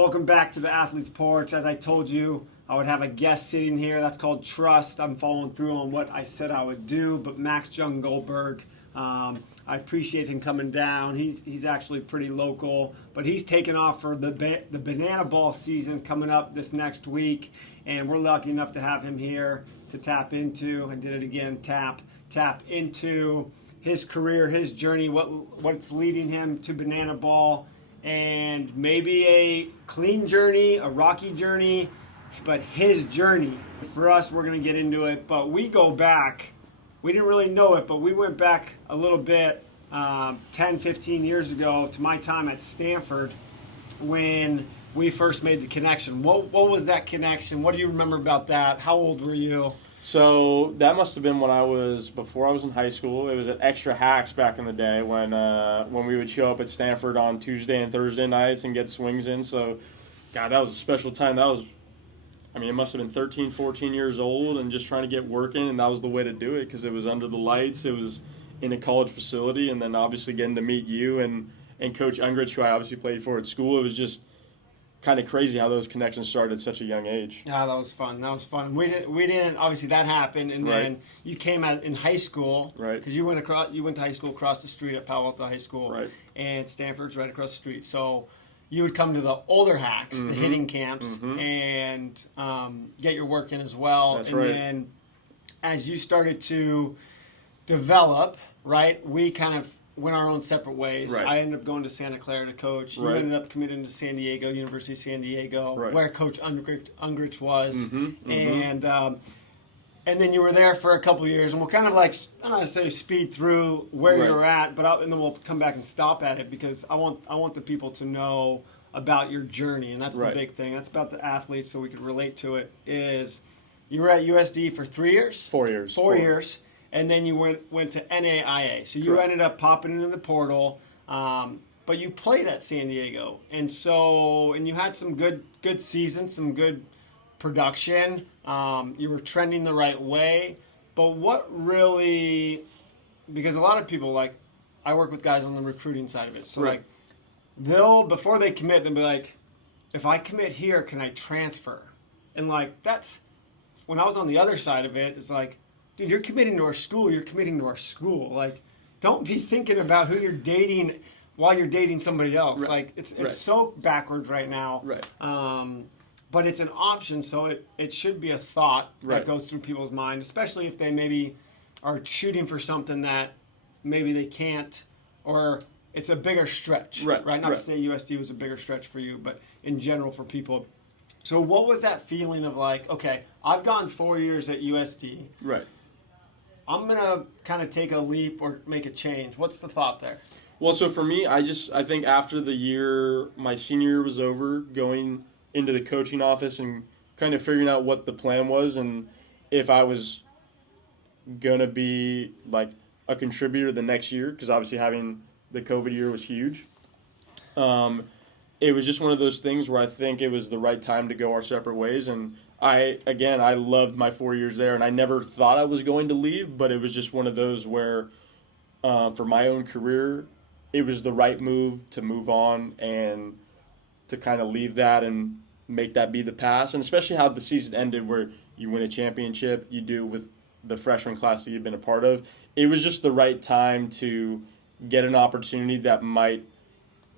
Welcome back to the Athlete's Porch. As I told you, I would have a guest sitting here. That's called trust. I'm following through on what I said I would do. But Max Jung Goldberg, I appreciate him coming down. He's actually pretty local, but he's taking off for the banana ball season coming up this next week, and we're lucky enough to have him here to tap into. I did it again. Tap into his career, his journey, what's leading him to banana ball. And maybe a clean journey, a rocky journey, but his journey. For us, we're going to get into it, but we go back. We didn't really know it, but we went back a little bit 10, 15 years ago to my time at Stanford when we first made the connection. What was that connection? What do you remember about that? How old were you? So that must have been before I was in high school. It was at Extra Hacks back in the day when we would show up at Stanford on Tuesday and Thursday nights and get swings in. So, God, that was a special time. It must have been 13, 14 years old and just trying to get working, and that was the way to do it because it was under the lights. It was in a college facility, and then obviously getting to meet you and Coach Ungrich, who I obviously played for at school. It was just kind of crazy how those connections started at such a young age. Yeah, that was fun. We didn't obviously that happened, and Right. then you came out in high school, Right? Because you went to high school across the street at Palo Alto High School, Right? And Stanford's right across the street. So you would come to the older hacks, the hitting camps, and get your work in as well. That's and right. then as you started to develop, right, we kind of went our own separate ways. Right. I ended up going to Santa Clara to coach. You Right. ended up committing to San Diego, University of San Diego, Right. where Coach Ungrich was. And then you were there for a couple of years, and we'll kind of I don't necessarily speed through where Right. you were at, and then we'll come back and stop at it because I want the people to know about your journey, and that's Right. the big thing. That's about the athletes, so we can relate to it. Is you were at USD for 3 years? 4 years. 4 years. And then you went to NAIA. So you Correct. ended up popping into the portal, but you played at San Diego. And you had some good seasons, some good production. You were trending the right way. But what really, because a lot of people, I work with guys on the recruiting side of it. So, Right. before they commit, they'll be like, if I commit here, can I transfer? And, that's, when I was on the other side of it, it's like, dude, you're committing to our school. You're committing to our school. Don't be thinking about who you're dating while you're dating somebody else. Right. It's Right. so backwards right now. Right. But it's an option, so it should be a thought Right. that goes through people's mind, especially if they maybe are shooting for something that maybe they can't, or it's a bigger stretch. Right. Not Right. to say USD was a bigger stretch for you, but in general for people. So what was that feeling of okay, I've gone 4 years at USD. Right. I'm going to kind of take a leap or make a change. What's the thought there? Well, so for me, I think after the year, my senior year was over, going into the coaching office and kind of figuring out what the plan was and if I was going to be a contributor the next year, because obviously having the COVID year was huge. It was just one of those things where I think it was the right time to go our separate ways. And I loved my 4 years there, and I never thought I was going to leave, but it was just one of those where for my own career, it was the right move to move on and to kind of leave that and make that be the past. And especially how the season ended where you win a championship, you do with the freshman class that you've been a part of. It was just the right time to get an opportunity that might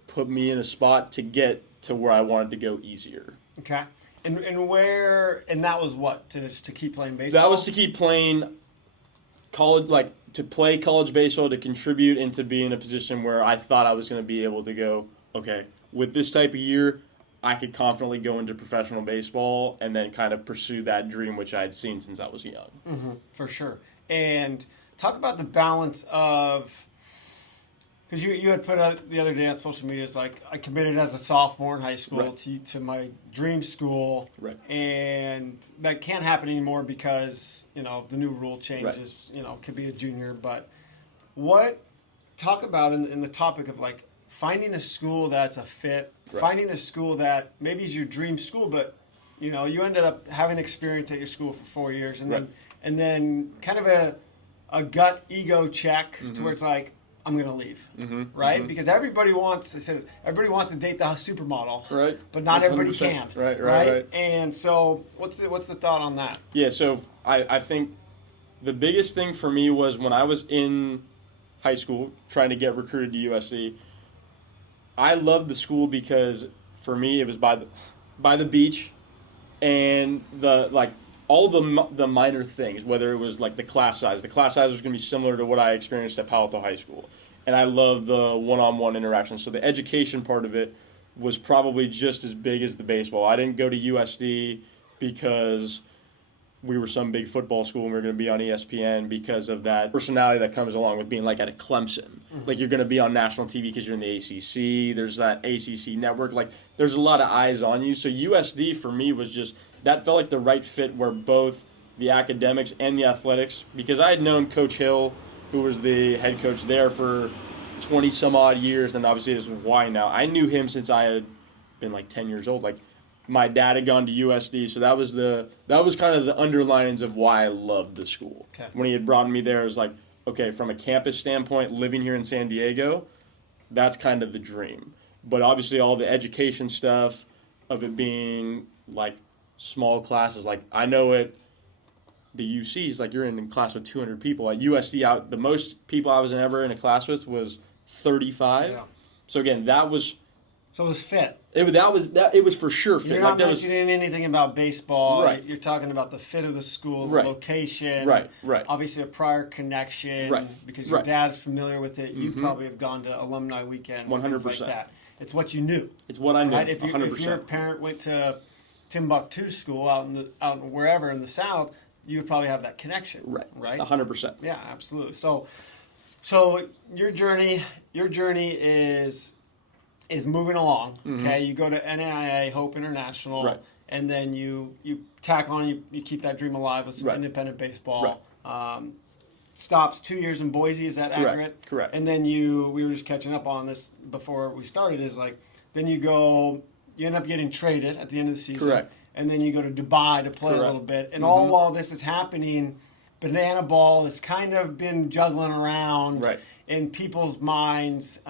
put me in a spot to get to where I wanted to go easier. Okay. And that was what? To keep playing baseball? That was to keep playing college, to play college baseball, to contribute, and to be in a position where I thought I was going to be able to go, okay, with this type of year, I could confidently go into professional baseball and then kind of pursue that dream, which I had seen since I was young. Mm-hmm, for sure. And talk about the balance of, because you had put out the other day on social media, it's I committed as a sophomore in high school Right. to my dream school. Right. And that can't happen anymore because, the new rule changes, could be a junior. But talk about in the topic of finding a school that's a fit, Right. finding a school that maybe is your dream school, but, you ended up having experience at your school for 4 years. And Right. then kind of a gut ego check to where it's I'm going to leave, right? Because everybody wants to date the supermodel, right? But not everybody 100%. can, Right. And so, what's the thought on that? Yeah, so I think the biggest thing for me was when I was in high school trying to get recruited to USC. I loved the school because for me it was by the beach, and all the minor things, whether it was like the class size. The class size was going to be similar to what I experienced at Palo Alto High School. And I love the one-on-one interaction. So the education part of it was probably just as big as the baseball. I didn't go to USD because we were some big football school and we were going to be on ESPN because of that personality that comes along with being like at a Clemson. Like you're going to be on national TV because you're in the ACC. There's that ACC network. Like there's a lot of eyes on you. So USD for me was just, that felt like the right fit where both the academics and the athletics, because I had known Coach Hill, who was the head coach there for 20 some odd years, and obviously this was why now. I knew him since I had been like 10 years old. Like my dad had gone to USD, so that was kind of the underlinings of why I loved the school. Okay. When he had brought me there, it was like, okay, from a campus standpoint, living here in San Diego, that's kind of the dream. But obviously all the education stuff of it being like small classes, like I know at the UCs, like you're in a class with 200 people. At USD, the most people I was ever in a class with was 35. Yeah. So again, that was. So it was fit. It was for sure fit. You're not mentioning anything about baseball. Right. You're talking about the fit of the school, the right. location. Right. Obviously a prior connection. Right. Because your dad's familiar with it. You probably have gone to alumni weekends, 100%. things like that. It's what you knew. It's what I knew. Right? If 100%. your parent went to Timbuktu school out wherever in the South, you would probably have that connection. Right. 100%. Yeah, absolutely. So your journey is moving along. Okay, you go to NAIA, Hope International, right. And then you tack on, you keep that dream alive with some right. independent baseball. Right. Stops 2 years in Boise. Is that accurate? Correct. And then we were just catching up on this before we started. Is like then you end up getting traded at the end of the season. Correct. And then you go to Dubai to play Correct. a little bit. And all while this is happening, banana ball has kind of been juggling around right. in people's minds.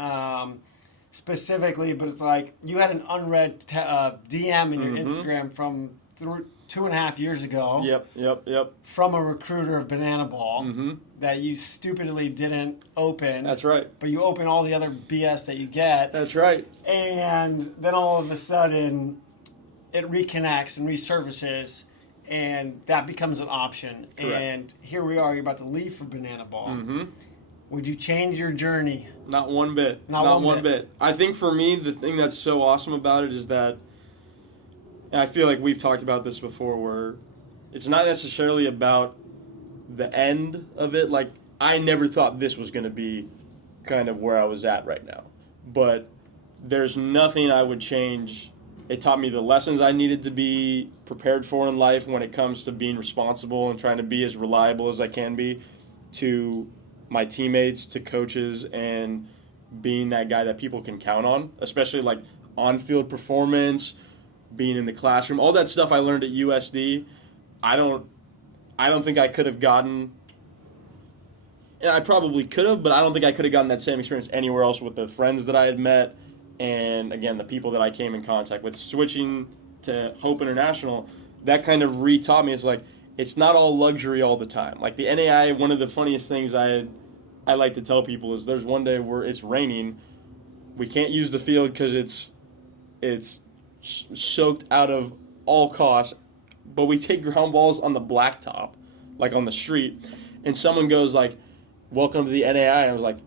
Specifically, but it's like you had an unread DM in your Instagram from 2.5 years ago. Yep. From a recruiter of Banana Ball that you stupidly didn't open. That's right. But you open all the other BS that you get. That's right. And then all of a sudden, it reconnects and resurfaces, and that becomes an option. Correct. And here we are. You're about to leave for Banana Ball. Would you change your journey? Not one bit. Not one bit. I think for me, the thing that's so awesome about it is that, and I feel like we've talked about this before, where it's not necessarily about the end of it. Like, I never thought this was going to be kind of where I was at right now. But there's nothing I would change. It taught me the lessons I needed to be prepared for in life when it comes to being responsible and trying to be as reliable as I can be to my teammates, to coaches, and being that guy that people can count on, especially like on-field performance, being in the classroom, all that stuff I learned at USD. I don't think I could have gotten, and I probably could have, but I don't think I could have gotten that same experience anywhere else with the friends that I had met and, again, the people that I came in contact with. Switching to Hope International, that kind of re-taught me. It's like, it's not all luxury all the time. Like the NAIA, one of the funniest things I like to tell people is there's one day where it's raining. We can't use the field because it's soaked out of all costs, but we take ground balls on the blacktop, like on the street, and someone goes like, "Welcome to the NAIA." I was like,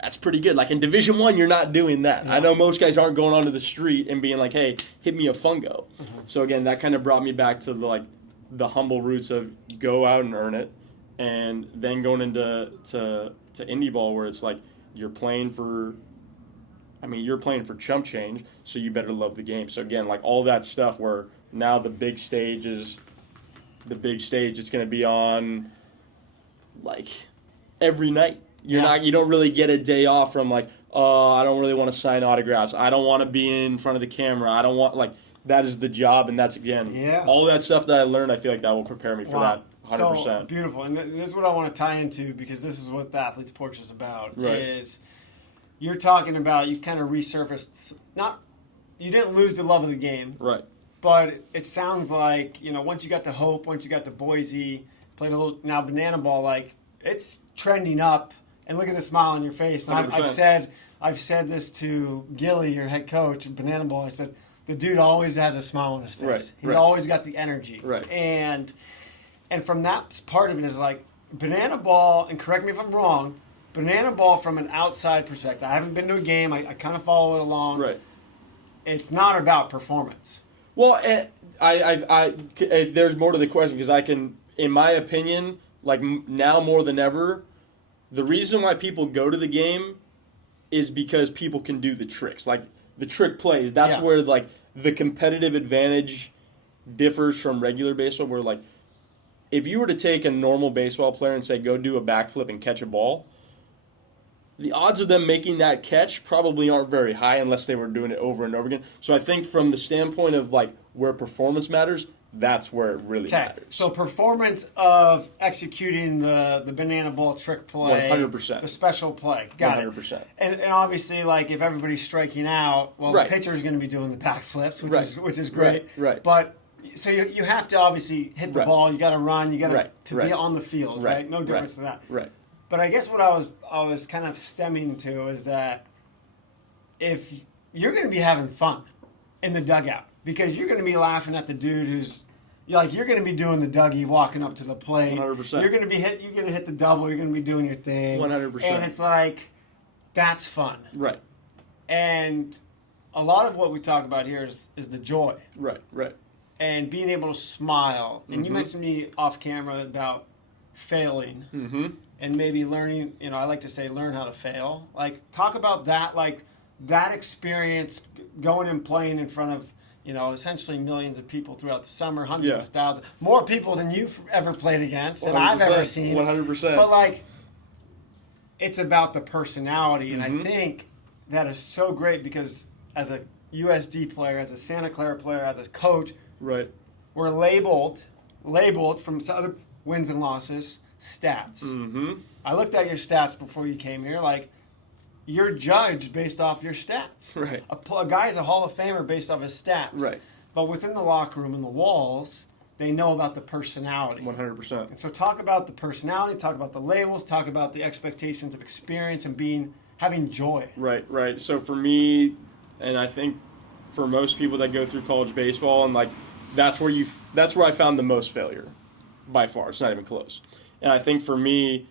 that's pretty good. Like in Division I, you're not doing that. Yeah. I know most guys aren't going onto the street and being like, "Hey, hit me a fungo." So again, that kind of brought me back to the humble roots of go out and earn it, and then going into Indy ball where it's like you're playing for chump change, so you better love the game. So again, like all that stuff where now the big stage is it's going to be on like every night. You don't really get a day off from like, I don't really want to sign autographs. I don't want to be in front of the camera. I don't want that is the job, and that's again all that stuff that I learned. I feel like that will prepare me for that 100%. So beautiful. And this is what I want to tie into, because this is what the Athlete's Porch is about. Right. Is you're talking about, you kind of resurfaced, you didn't lose the love of the game. Right. But it sounds like, once you got to Hope, once you got to Boise, played a little, now Banana Ball, like, it's trending up. And look at the smile on your face. And I've said this to Gilly, your head coach of Banana Ball. I said, the dude always has a smile on his face. Right, He's right. always got the energy. Right. And from that part of it is like, Banana Ball, and correct me if I'm wrong, Banana Ball from an outside perspective, I haven't been to a game, I kind of follow it along. Right. It's not about performance. Well, there's more to the question, because I can, in my opinion, like now more than ever, the reason why people go to the game is because people can do the tricks, like the trick plays. That's where like the competitive advantage differs from regular baseball. Where like, if you were to take a normal baseball player and say go do a backflip and catch a ball, the odds of them making that catch probably aren't very high unless they were doing it over and over again. So I think from the standpoint of like where performance matters, that's where it really matters. So performance of executing the banana ball trick play, 100%. The special play, got 100%. it. And obviously, like if everybody's striking out, well, Right. the pitcher's going to be doing the backflips, which Right. is great. Right. But so you have to obviously hit the Right. ball. You got to run. You got to Right. be on the field. Right. No difference to that. Right. But I guess what I was kind of stemming to is that if you're going to be having fun in the dugout, because you're going to be laughing at the dude who's you're going to be doing the Dougie walking up to the plate. 100%. You're going to hit the double. You're going to be doing your thing. 100%. And it's like, that's fun. Right. And a lot of what we talk about here is the joy. Right. And being able to smile. And you mentioned me off camera about failing. Mm-hmm. And maybe learning, I like to say learn how to fail. Like, talk about that, like that experience going and playing in front of, essentially millions of people throughout the summer, hundreds of thousands, more people than you've ever played against and I've ever seen. 100%. But, like, it's about the personality. And I think that is so great because as a USD player, as a Santa Clara player, as a coach, Right. we're labeled from other wins and losses, stats. Mm-hmm. I looked at your stats before you came here. Like, you're judged based off your stats. Right. A guy is a Hall of Famer based off his stats. Right. But within the locker room and the walls, they know about the personality. 100%. And so talk about the personality, talk about the labels, talk about the expectations of experience and having joy. Right. So for me, and I think for most people that go through college baseball, and like that's where I found the most failure, by far. It's not even close. And I think for me,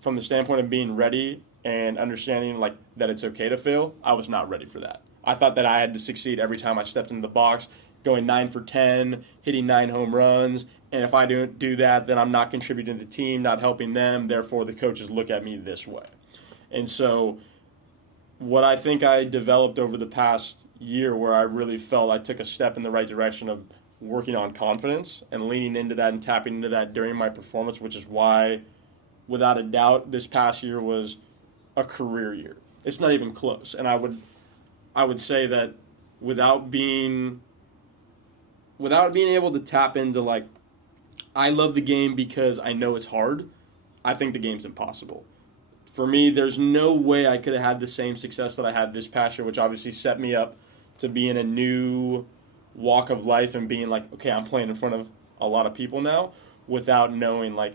from the standpoint of being ready and understanding like that it's okay to fail, I was not ready for that. I thought that I had to succeed every time I stepped into the box, going 9 for 10, hitting 9 home runs, and if I don't do that, then I'm not contributing to the team, not helping them, therefore the coaches look at me this way. And so what I think I developed over the past year, where I really felt I took a step in the right direction of working on confidence and leaning into that and tapping into that during my performance, which is why, without a doubt, this past year was a career year. It's not even close. And I would say that without being able to tap into like, I love the game because I know it's hard, I think the game's impossible. For me, there's no way I could have had the same success that I had this past year, which obviously set me up to be in a new walk of life and being like, okay, I'm playing in front of a lot of people now, without knowing like,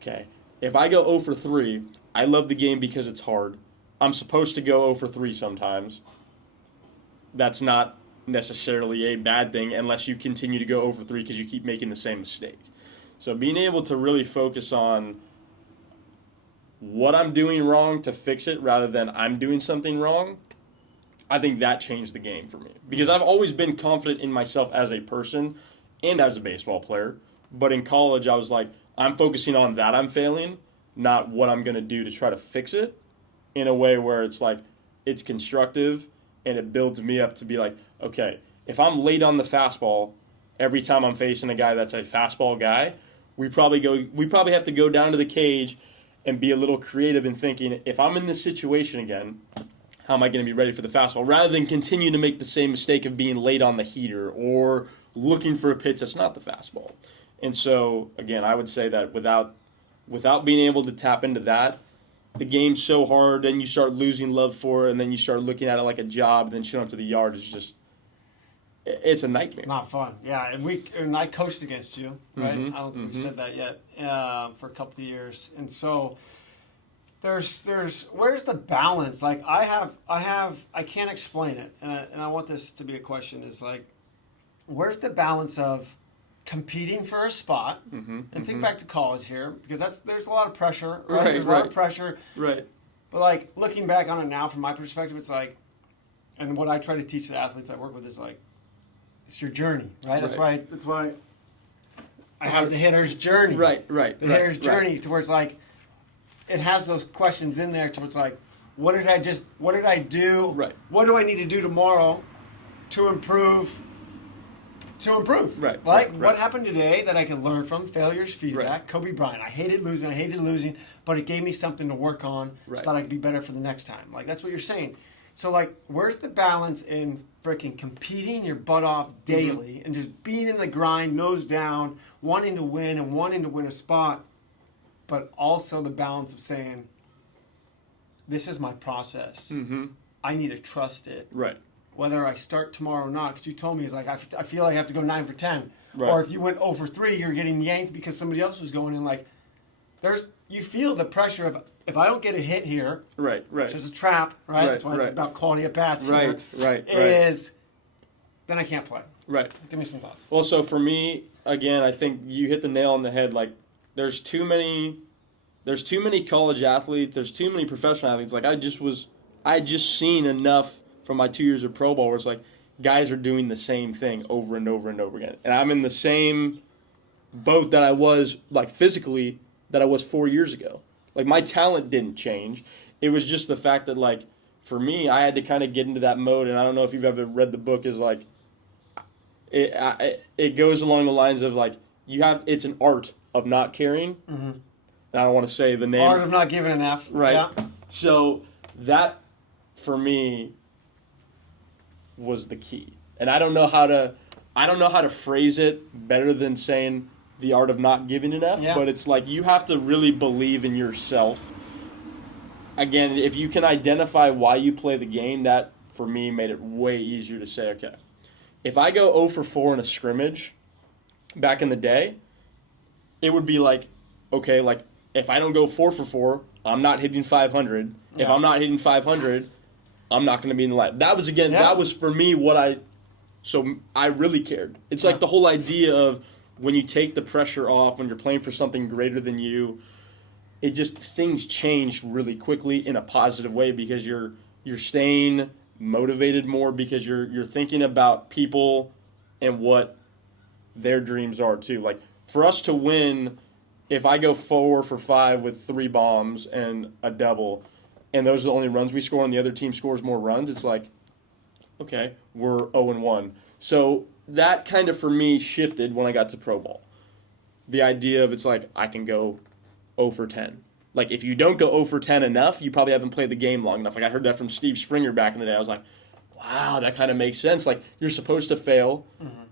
okay, if I go 0 for 3, I love the game because it's hard. I'm supposed to go 0 for 3 sometimes. That's not necessarily a bad thing unless you continue to go 0 for 3 because you keep making the same mistake. So being able to really focus on what I'm doing wrong to fix it rather than I'm doing something wrong, I think that changed the game for me. Because I've always been confident in myself as a person and as a baseball player. But in college, I was like, I'm focusing on that I'm failing, not what I'm going to do to try to fix it in a way where it's like, it's constructive and it builds me up to be like, okay, if I'm late on the fastball every time I'm facing a guy that's a fastball guy, we probably have to go down to the cage and be a little creative in thinking, if I'm in this situation again, how am I going to be ready for the fastball? Rather than continue to make the same mistake of being late on the heater or looking for a pitch that's not the fastball. And so, again, I would say that without being able to tap into that, the game's so hard, then you start losing love for it, and then you start looking at it like a job, and then showing up to the yard is just, it's a nightmare. Not fun. Yeah, and I coached against you, right? Mhm, I don't think we said that yet for a couple of years. And so there's where's the balance? Like I can't explain it, and I want this to be a question. Is like, where's the balance of competing for a spot? And think back to college here, because there's a lot of pressure, right? There's a lot of pressure, Right. But like looking back on it now, from my perspective, it's like, and what I try to teach the athletes I work with is like, it's your journey, right? That's why I have the hitter's journey. Right. The hitter's journey, to where it's like, it has those questions in there to where it's like, what did I do? Right. What do I need to do tomorrow to improve? Right. Like, what happened today that I could learn from? Failures, feedback. Right. Kobe Bryant. I hated losing, but it gave me something to work on so that I could be better for the next time. Like, that's what you're saying. So, like, where's the balance in freaking competing your butt off daily and just being in the grind, nose down, wanting to win a spot, but also the balance of saying, this is my process. I need to trust it. Right. Whether I start tomorrow or not, because you told me, it's like, I feel like I have to go 9 for 10. Right. Or if you went 0 for 3, you're getting yanked because somebody else was going in. Like, you feel the pressure of, if I don't get a hit here, Right. which is a trap, right? That's why it's about quality at bats here. Right. Then I can't play. Right. Give me some thoughts. Well, so for me, again, I think you hit the nail on the head. Like, there's too many college athletes. There's too many professional athletes. Like, I just seen enough from my 2 years of pro ball where it's like, guys are doing the same thing over and over and over again. And I'm in the same boat that I was, like, physically, that I was 4 years ago. Like, my talent didn't change. It was just the fact that, like, for me, I had to kind of get into that mode. And I don't know if you've ever read the book, is like, it goes along the lines of, like, it's an art of not caring. And I don't want to say the name. Art of not giving an F. Right. Yeah. So that, for me, was the key. And I don't know how to phrase it better than saying the art of not giving an F, but it's like, you have to really believe in yourself. Again, if you can identify why you play the game, that, for me, made it way easier to say, okay, if I go 0 for 4 in a scrimmage back in the day, it would be like, okay, like, if I don't go 4 for 4, I'm not hitting 500. If I'm not hitting 500, I'm not going to be in the line. That was, again, that was for me so I really cared. It's like the whole idea of when you take the pressure off, when you're playing for something greater than you, things change really quickly in a positive way, because you're staying motivated more, because you're thinking about people and what their dreams are too. Like, for us to win, if I go 4 for 5 with 3 bombs and a double, and those are the only runs we score, and the other team scores more runs, it's like, okay, we're 0-1. So that kind of, for me, shifted when I got to pro ball. The idea of, it's like, I can go 0 for 10. Like, if you don't go 0 for 10 enough, you probably haven't played the game long enough. Like, I heard that from Steve Springer back in the day. I was like, wow, that kind of makes sense. Like, you're supposed to fail,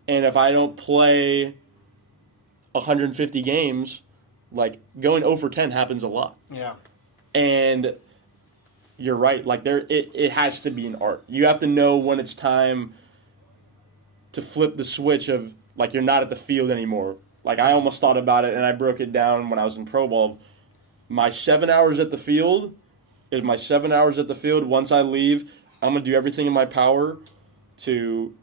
and if I don't play 150 games, like, going 0 for 10 happens a lot. Yeah. And you're right. Like, it has to be an art. You have to know when it's time to flip the switch of, like, you're not at the field anymore. Like, I almost thought about it, and I broke it down when I was in pro ball. My 7 hours at the field is my 7 hours at the field. Once I leave, I'm going to do everything in my power to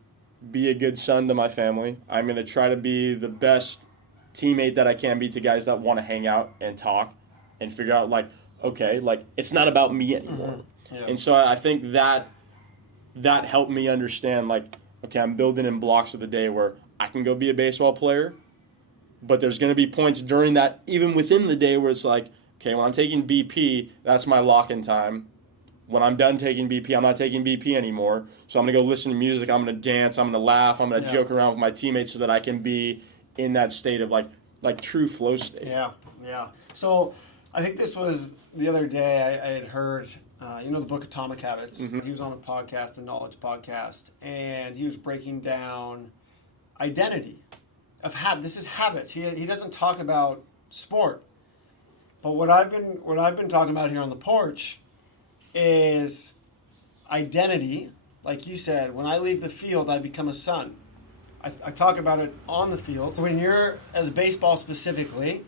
be a good son to my family. I'm going to try to be the best teammate that I can be to guys that want to hang out and talk and figure out, like, okay, like, it's not about me anymore. Yeah. And so I think that helped me understand, like, okay, I'm building in blocks of the day where I can go be a baseball player, but there's going to be points during that, even within the day, where it's like, okay, when I'm taking BP, that's my lock-in time. When I'm done taking BP, I'm not taking BP anymore. So I'm going to go listen to music, I'm going to dance, I'm going to laugh, I'm going to joke around with my teammates so that I can be in that state of, like true flow state. Yeah. So I think this was the other day I had heard, the book Atomic Habits. He was on a podcast, the Knowledge Podcast, and he was breaking down identity. of habit. This is habits. He doesn't talk about sport. But what I've been talking about here on the porch is identity. Like you said, when I leave the field, I become a son. I talk about it on the field. So when you're, as baseball specifically,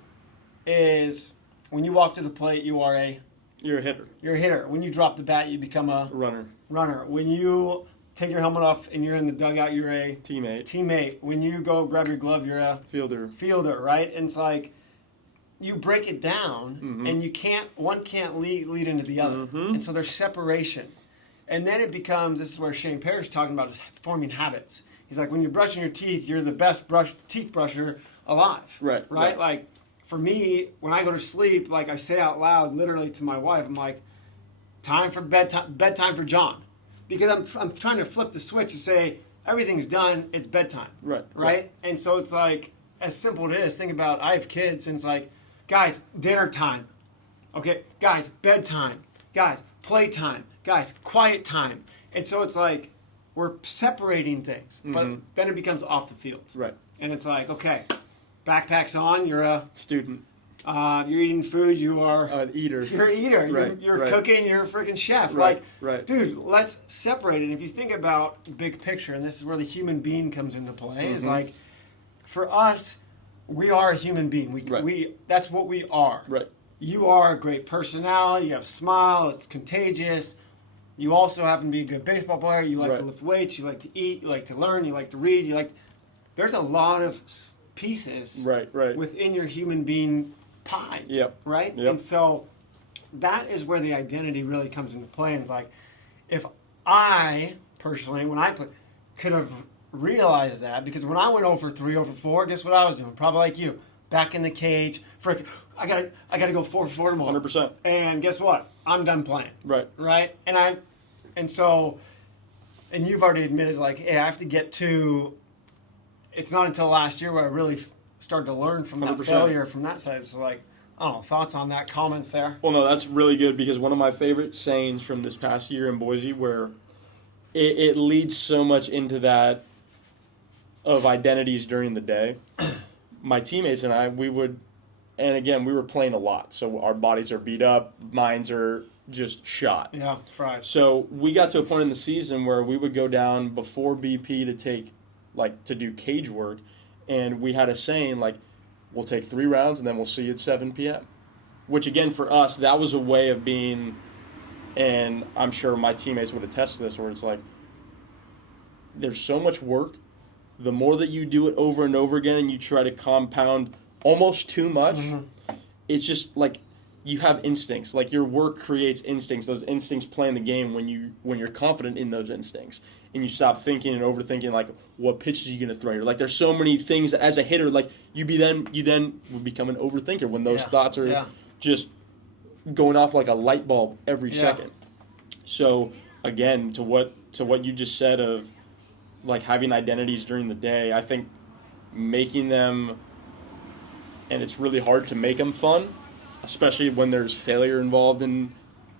is when you walk to the plate, you're a hitter. You're a hitter. When you drop the bat, you become a Runner. When you take your helmet off and you're in the dugout, you're a Teammate. When you go grab your glove, you're a Fielder, right? And it's like you break it down, and one can't lead into the other, and so there's separation, and then it becomes, this is where Shane Parrish is talking about, is forming habits. He's like, when you're brushing your teeth, you're the best teeth brusher alive. Right. Like for me, when I go to sleep, like I say out loud, literally to my wife, I'm like, time for bedtime for John, because I'm trying to flip the switch and say everything's done, it's bedtime. Right. And so it's like, as simple as it is, think about, I have kids, and it's like, guys, dinner time. Okay, guys, bedtime. Guys, playtime. Guys, quiet time. And so it's like we're separating things, but then it becomes off the field. Right. And it's like, okay, backpack's on. You're a student. You're eating food. You are an eater. You're an eater. Right. You're cooking. You're a freaking chef. Right. Dude, let's separate it. If you think about big picture, and this is where the human being comes into play, is like, for us, we are a human being. We that's what we are. Right. You are a great personality. You have a smile. It's contagious. You also happen to be a good baseball player. You like to lift weights. You like to eat. You like to learn. You like to read. There's a lot of pieces within your human being pie. Right. And so that is where the identity really comes into play. And it's like, if I personally, when I could have realized that, because when I went over 3, over 4, guess what I was doing? Probably like you, back in the cage. Frick, I gotta go 4 for 4 tomorrow. 100%. And guess what? I'm done playing. Right. And so you've already admitted, like, hey, I have to get to. It's not until last year where I really started to learn from that 100%. failure, from that side. So like, I don't know, thoughts on that, comments there? Well, no, that's really good, because one of my favorite sayings from this past year in Boise, where it leads so much into that of identities during the day. My teammates and I, we were playing a lot, so our bodies are beat up, minds are just shot. Yeah, fried. So we got to a point in the season where we would go down before BP to do cage work, and we had a saying like, we'll take 3 rounds and then we'll see you at 7 p.m. Which again, for us, that was a way of being, and I'm sure my teammates would attest to this, where it's like, there's so much work. The more that you do it over and over again and you try to compound almost too much, it's just like you have instincts. Like your work creates instincts. Those instincts play in the game when you're confident in those instincts. And you stop thinking and overthinking, like, what pitches are you going to throw here? Like, there's so many things that as a hitter, like, you then would become an overthinker when those thoughts are just going off like a light bulb every second. So, again, to what you just said of, like, having identities during the day, I think making them, and it's really hard to make them fun, especially when there's failure involved in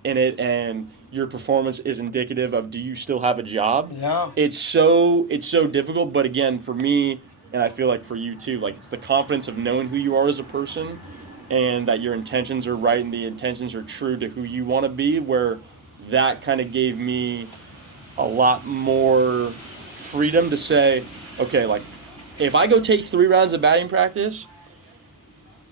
it, and your performance is indicative of, do you still have a job? Yeah. It's so difficult, but again, for me, and I feel like for you too, like, it's the confidence of knowing who you are as a person, and that your intentions are right and the intentions are true to who you want to be, where that kind of gave me a lot more freedom to say, okay, like, if I go take 3 rounds of batting practice,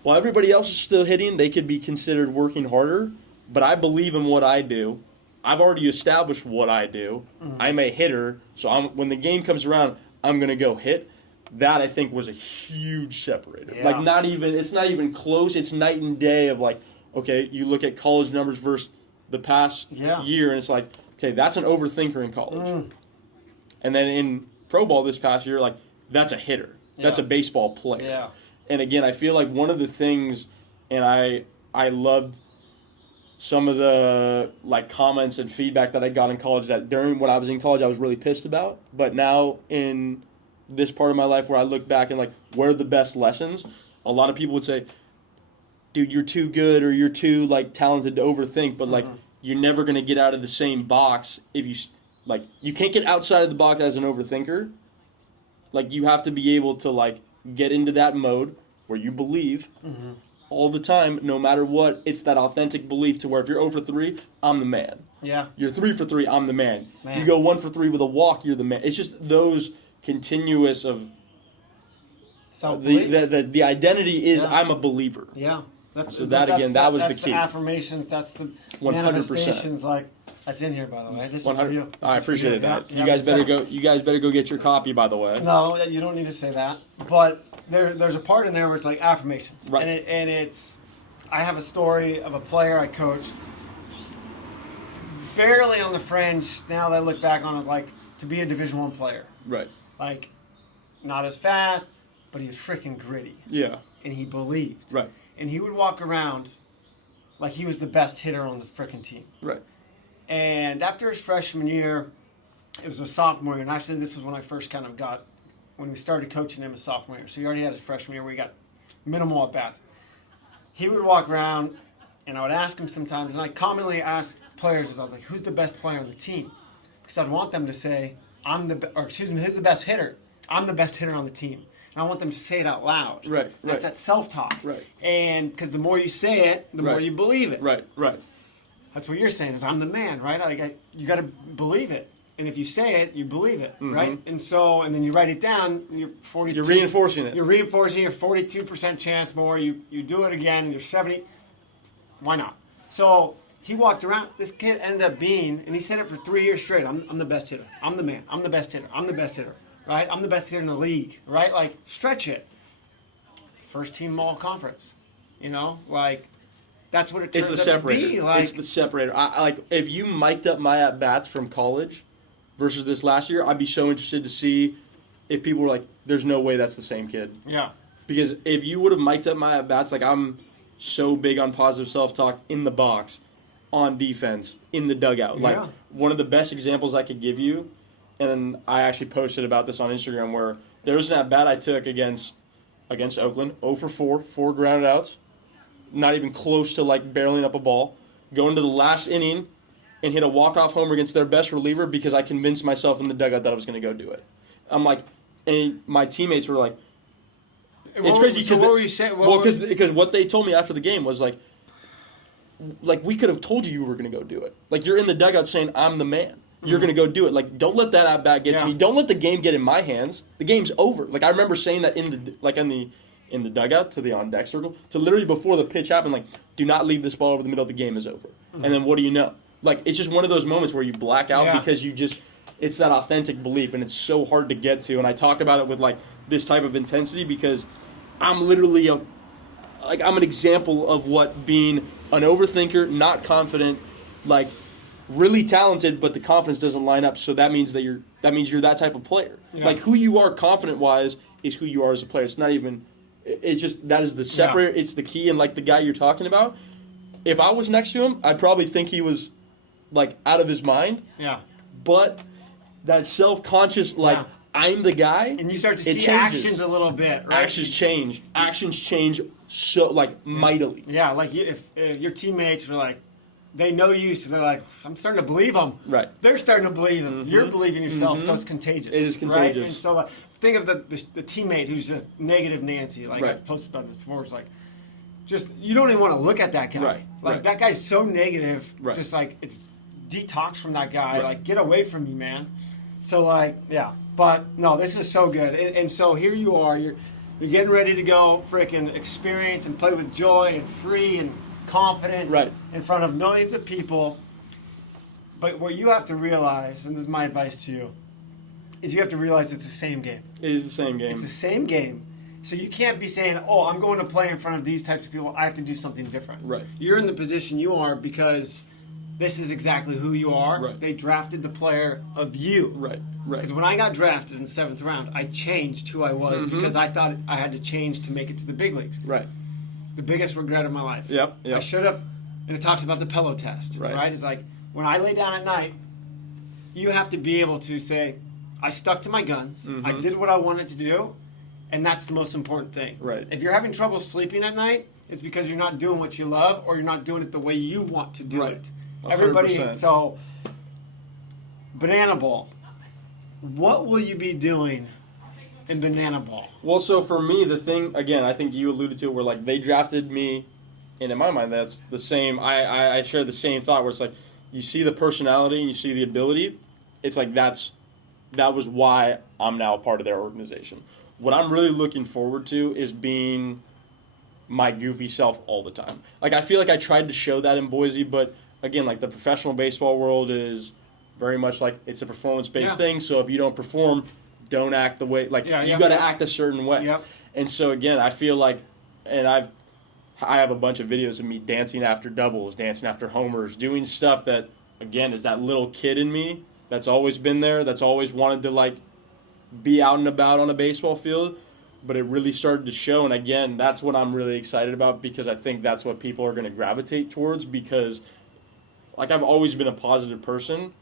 while everybody else is still hitting, they could be considered working harder, but I believe in what I do. I've already established what I do. I'm a hitter, so when the game comes around, I'm going to go hit. That, I think, was a huge separator. Yeah. Like, it's not even close. It's night and day of, like, okay, you look at college numbers versus the past year, and it's like, okay, that's an overthinker in college. And then in pro ball this past year, like, that's a hitter. That's a baseball player. Yeah. And again, I feel like one of the things, and I loved some of the, like, comments and feedback that I got in college, that during when I was in college I was really pissed about. But now in this part of my life where I look back and, like, where are the best lessons, a lot of people would say, dude, you're too good, or you're too, like, talented to overthink. But, like, you're never going to get out of the same box if you, like, you can't get outside of the box as an overthinker. Like, you have to be able to, like, get into that mode where you believe all the time, no matter what. It's that authentic belief to where if you're 0 for 3, I'm the man. Yeah. You're 3 for 3, I'm the man. You go 1 for 3 with a walk, you're the man. It's just those continuous of the identity is I'm a believer. Yeah. That was the key. The affirmations. That's the 100%. manifestations. Like that's in here, by the way. This is for you. I appreciate that. You guys better go. You guys better go get your copy, by the way. No, you don't need to say that. But there's a part in there where it's like affirmations, right? And it's. I have a story of a player I coached, barely on the fringe. Now that I look back on it, like to be a Division I player, right? Like, not as fast, but he was freaking gritty. Yeah. And he believed. Right. And he would walk around like he was the best hitter on the freaking team. Right. And after his freshman year, it was a sophomore year. And actually, this was when I first kind of got, when we started coaching him as sophomore year. So he already had his freshman year where he got minimal at-bats. He would walk around, and I would ask him sometimes, and I commonly asked players, I was like, who's the best player on the team? Because I'd want them to say, who's the best hitter? I'm the best hitter on the team. And I want them to say it out loud. Right. That's that self-talk. Right. And because the more you say it, the more you believe it. Right. That's what you're saying is I'm the man, right? You got to believe it. And if you say it, you believe it, right? And then you write it down, you're 42. You're reinforcing it. You're reinforcing your 42% chance more. You do it again, and you're 70. Why not? So he walked around. This kid ended up being, and he said it for 3 years straight, I'm the best hitter. I'm the man. I'm the best hitter. I'm the best hitter, right? I'm the best hitter in the league, right? Like, stretch it. First team all conference, like, that's what it turns out to be. Like, it's the separator. If you mic'd up my at-bats from college versus this last year, I'd be so interested to see if people were like, there's no way that's the same kid. Yeah. Because if you would have mic'd up my at-bats, like I'm so big on positive self-talk in the box, on defense, in the dugout. Like one of the best examples I could give you, and I actually posted about this on Instagram, where there was an at-bat I took against Oakland, 0 for 4, 4 grounded outs, not even close to like barreling up a ball, go into the last inning, and hit a walk-off homer against their best reliever because I convinced myself in the dugout that I was going to go do it. I'm like, and my teammates were like, it's crazy. So what were you saying? Because what they told me after the game was like we could have told you were going to go do it. Like, you're in the dugout saying, I'm the man. You're going to go do it. Like, don't let that at-bat get to me. Don't let the game get in my hands. The game's over. Like, I remember saying that in the dugout to the on-deck circle, to literally before the pitch happened, like, do not leave this ball over the middle. The game is over. And then what do you know? Like, it's just one of those moments where you black out because it's that authentic belief, and it's so hard to get to. And I talk about it with, like, this type of intensity because I'm literally I'm an example of what being an overthinker, not confident, like, really talented, but the confidence doesn't line up. So that means you're that type of player. Yeah. Like, who you are confident-wise is who you are as a player. It's not even – it's just – that is the separator. Yeah. It's the key. And, like, the guy you're talking about, if I was next to him, I'd probably think he was – like, out of his mind. Yeah. But that self-conscious, like, I'm the guy. And you start to see actions a little bit, right? Actions change so, like, mightily. Yeah, like, if your teammates were like, they know you, so they're like, I'm starting to believe them. Right. They're starting to believe them. You're believing yourself, so it's contagious. It is contagious. Right? And so, like, think of the teammate who's just negative Nancy. Like, I've posted about this before. It's like, just, you don't even want to look at that guy. Right. Like, that guy's so negative. Right. Just, like, it's detox from that guy. Right. Like, get away from me, man. So, like, yeah. But, no, this is so good. And so here you are. You're getting ready to go freaking experience and play with joy and free and confidence in front of millions of people. But what you have to realize, and this is my advice to you, is you have to realize it's the same game. It is the same game. It's the same game. So you can't be saying, oh, I'm going to play in front of these types of people. I have to do something different. Right. You're in the position you are because this is exactly who you are. Right. They drafted the player of you. Right. Because when I got drafted in the 7th round, I changed who I was because I thought I had to change to make it to the big leagues. Right. The biggest regret of my life. Yep. I should have, and it talks about the pillow test, right? It's like, when I lay down at night, you have to be able to say, I stuck to my guns, I did what I wanted to do, and that's the most important thing. Right. If you're having trouble sleeping at night, it's because you're not doing what you love, or you're not doing it the way you want to do it. 100%. Everybody, so, Banana Ball, what will you be doing in banana ball? Well, so for me, the thing, again, I think you alluded to it, where like they drafted me, and in my mind, that's the same. I share the same thought where it's like you see the personality and you see the ability. It's like that was why I'm now a part of their organization. What I'm really looking forward to is being my goofy self all the time. Like, I feel like I tried to show that in Boise, but again, like the professional baseball world is very much like it's a performance-based thing. So if you don't perform, don't act the way, like you got to act a certain way. Yep. And so again, I feel like, and I have a bunch of videos of me dancing after doubles, dancing after homers, doing stuff that, again, is that little kid in me that's always been there, that's always wanted to like be out and about on a baseball field. But it really started to show, and again, that's what I'm really excited about, because I think that's what people are going to gravitate towards, because like I've always been a positive person,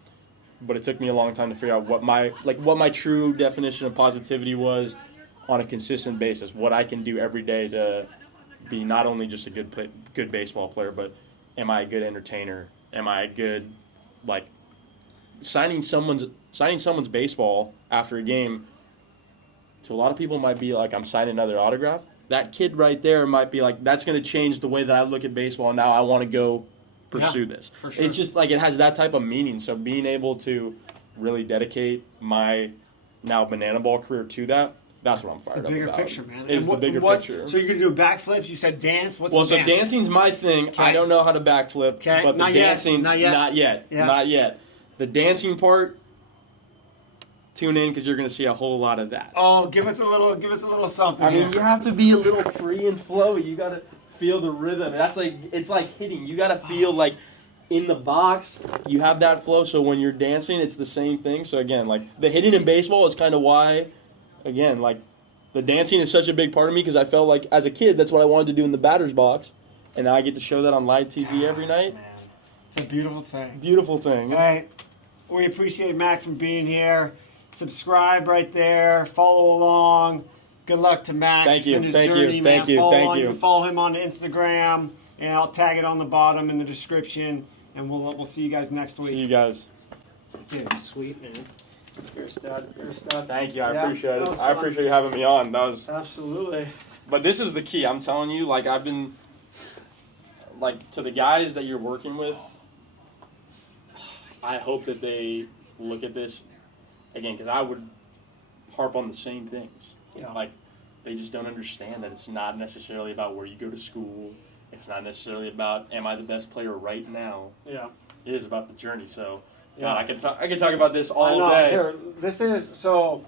but it took me a long time to figure out what my true definition of positivity was on a consistent basis, what I can do every day to be not only just a good baseball player, but am I a good entertainer? Am I a good, like, signing someone's baseball after a game? To a lot of people might be like, I'm signing another autograph. That kid right there might be like, that's going to change the way that I look at baseball. Now I want to go pursue this. For sure. It's just like it has that type of meaning. So being able to really dedicate my now banana ball career to that, that's what I'm fired up about. It's the bigger picture, man. It's the bigger picture. So you're going to do backflips? You said dance? What's Well, the so dance? dancing's my thing. Okay. I don't know how to backflip, Okay. but the Not yet. dancing, Not yet. Not yet. The dancing part, tune in because you're going to see a whole lot of that. Oh, give us a little something. I mean, here. you have to be a little free and flowy. You got to feel the rhythm. It's like hitting. You got to feel like in the box, you have that flow. So when you're dancing, it's the same thing. So again, like the hitting in baseball is kind of why, again, like the dancing is such a big part of me, because I felt like as a kid, that's what I wanted to do in the batter's box. And now I get to show that on live TV every night. Man. It's a beautiful thing. Beautiful thing. All right. We appreciate Mac for being here. Subscribe right there. Follow along. Good luck to Max. Thank you. In his Thank journey, you. man. Thank you. Follow Thank on, you. can follow him on Instagram, and I'll tag it on the bottom in the description. And we'll see you guys next week. See you guys. Dude, sweet, man. You're a stud. You're a stud. Thank you. I Yeah, appreciate that it. was I fun. appreciate you having me on. That was. Absolutely. But this is the key. I'm telling you, like I've been, like to the guys that you're working with, I hope that they look at this again, because I would harp on the same things. Yeah. Like they just don't understand that it's not necessarily about where you go to school. It's not necessarily about am I the best player right now. Yeah. It is about the journey. So, Yeah. God, I could talk about this I all know. day. Here, this is so.